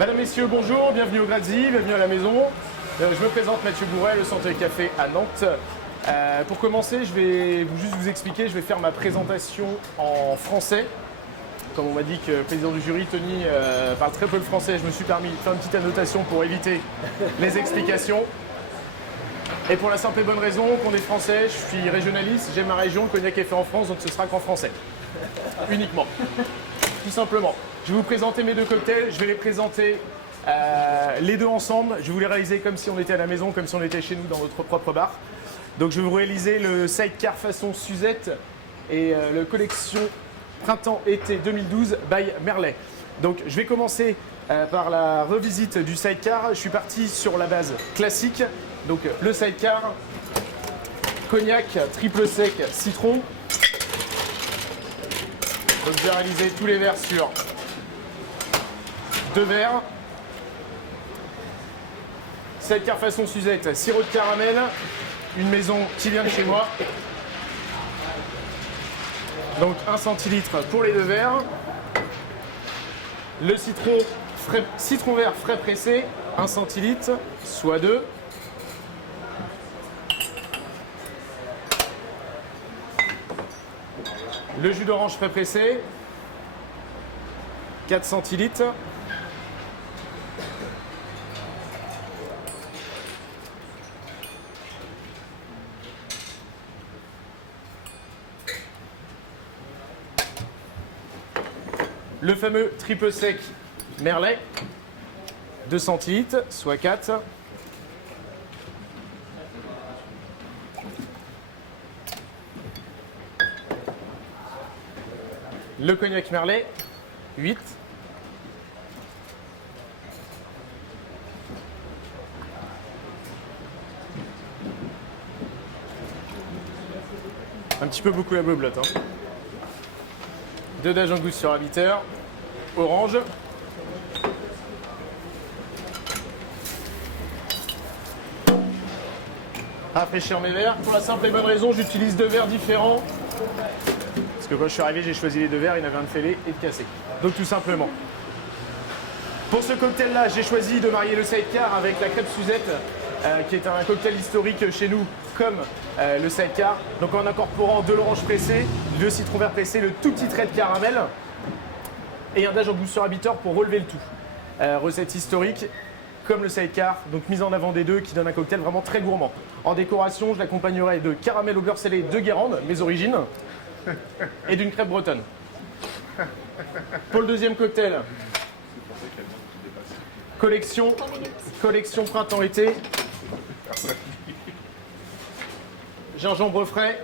Madame, Messieurs, bonjour, bienvenue au Grazzi, bienvenue à la maison. Je me présente Mathieu Bourret, le Centre Café à Nantes. Pour commencer, je vais juste vous expliquer, je vais faire ma présentation en français. Comme on m'a dit que le président du jury, Tony, parle très peu le français, je me suis permis de faire une petite annotation pour éviter les explications. Et pour la simple et bonne raison qu'on est français, je suis régionaliste, j'aime ma région, le cognac est fait en France, donc ce sera qu'en français. Uniquement. Tout simplement. Je vais vous présenter mes deux cocktails, je vais les présenter les deux ensemble. Je vais vous les réaliser comme si on était à la maison, comme si on était chez nous dans notre propre bar. Donc je vais vous réaliser le sidecar façon Suzette et la collection Printemps-été 2012 by Merlet. Donc je vais commencer par la revisite du sidecar. Je suis parti sur la base classique. Donc le sidecar, cognac, triple sec, citron. Donc je vais réaliser tous les verres sur 2 verres. Sidecar façon Suzette, sirop de caramel, une maison qui vient de chez moi. Donc 1 centilitre pour les 2 verres. Le citron vert frais pressé, 1 centilitre, soit 2. Le jus d'orange frais pressé, 4 centilitres. Le fameux triple sec Merlet, 2 centilitres, soit 4. Le cognac Merlet, 8. Un petit peu beaucoup la beblotte. 2 d'agent gousse sur habiteur, orange. Rafraîchir mes verres. Pour la simple et bonne raison, j'utilise 2 verres différents. Parce que quand je suis arrivé, j'ai choisi les 2 verres, il y en avait un de fêlé et de cassé. Donc tout simplement. Pour ce cocktail-là, j'ai choisi de marier le sidecar avec la crêpe Suzette, qui est un cocktail historique chez nous, comme le sidecar. Donc en incorporant de l'orange pressé, le citron vert pressé, le tout petit trait de caramel et un dage en gousse sur habiteur pour relever le tout. Recette historique, comme le sidecar, donc mise en avant des deux, qui donne un cocktail vraiment très gourmand. En décoration, je l'accompagnerai de caramel au beurre salé de Guérande, mes origines, et d'une crêpe bretonne. Pour le deuxième cocktail, collection printemps-été. Gingembre frais,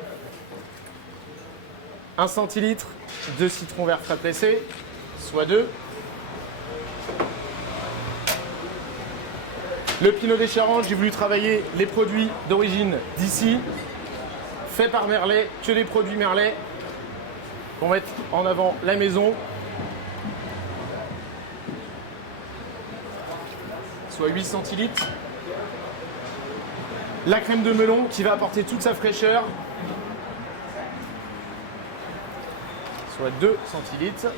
1 centilitre de citron vert frais pressé, soit 2. Le Pinot des Charentes, j'ai voulu travailler les produits d'origine d'ici, fait par Merlet, que des produits Merlet, pour mettre en avant la maison. Soit 8 centilitres. La crème de melon qui va apporter toute sa fraîcheur, soit 2 centilitres.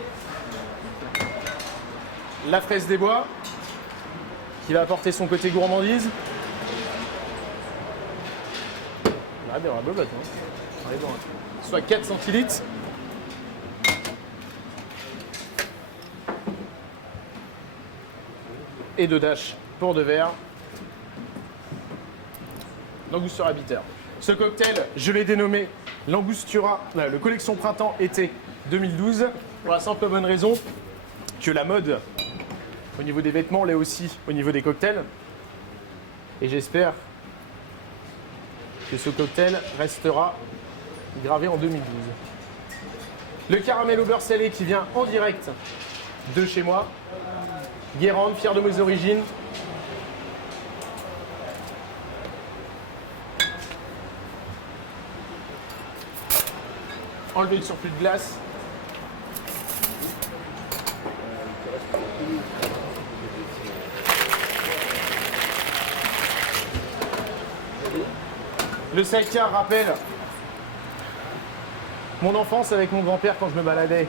La fraise des bois qui va apporter son côté gourmandise. Ah bien, on a beau bâton. Soit 4 centilitres. Et 2 dash pour 2 verres. L'angostura habiteur. Ce cocktail, je l'ai dénommé l'Angostura, le collection printemps-été 2012, pour la simple bonne raison que la mode au niveau des vêtements l'est aussi au niveau des cocktails. Et j'espère que ce cocktail restera gravé en 2012. Le caramel au beurre salé qui vient en direct de chez moi. Guérande, fier de mes origines. Enlever le surplus de glace. Le sidecar rappelle mon enfance avec mon grand-père quand je me baladais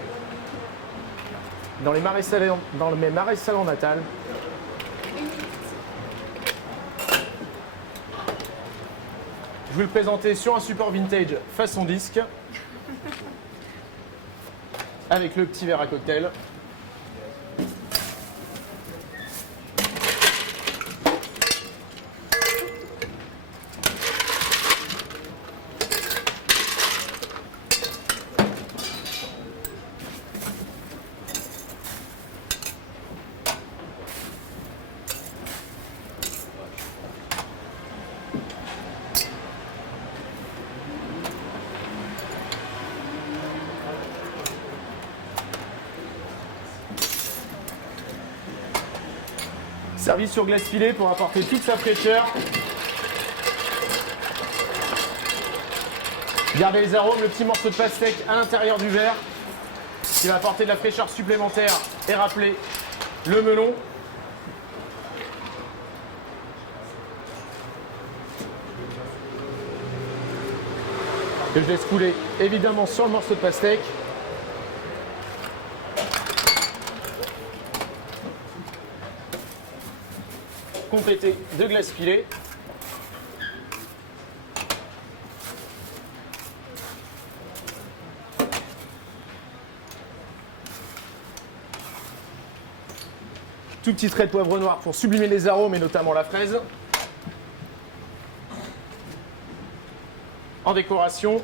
dans mes marais salants natals. Je vais le présenter sur un support vintage façon disque, avec le petit verre à cocktail. Servi sur glace pilée pour apporter toute sa fraîcheur. Gardez les arômes, le petit morceau de pastèque à l'intérieur du verre qui va apporter de la fraîcheur supplémentaire et rappeler le melon. Que je laisse couler évidemment sur le morceau de pastèque. Complété de glace pilée. Tout petit trait de poivre noir pour sublimer les arômes et notamment la fraise. En décoration,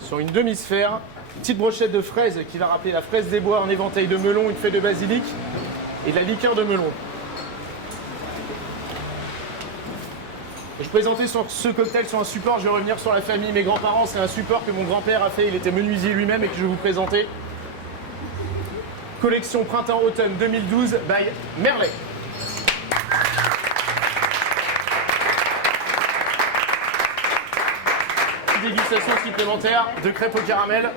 sur une demi-sphère, petite brochette de fraise qui va rappeler la fraise des bois en éventail de melon, une feuille de basilic et de la liqueur de melon. Je présentais sur ce cocktail sur un support, je vais revenir sur la famille. Mes grands-parents, c'est un support que mon grand-père a fait, il était menuisier lui-même et que je vais vous présenter. Collection printemps-automne 2012 by Merlet. Dégustation supplémentaire de crêpes au caramel.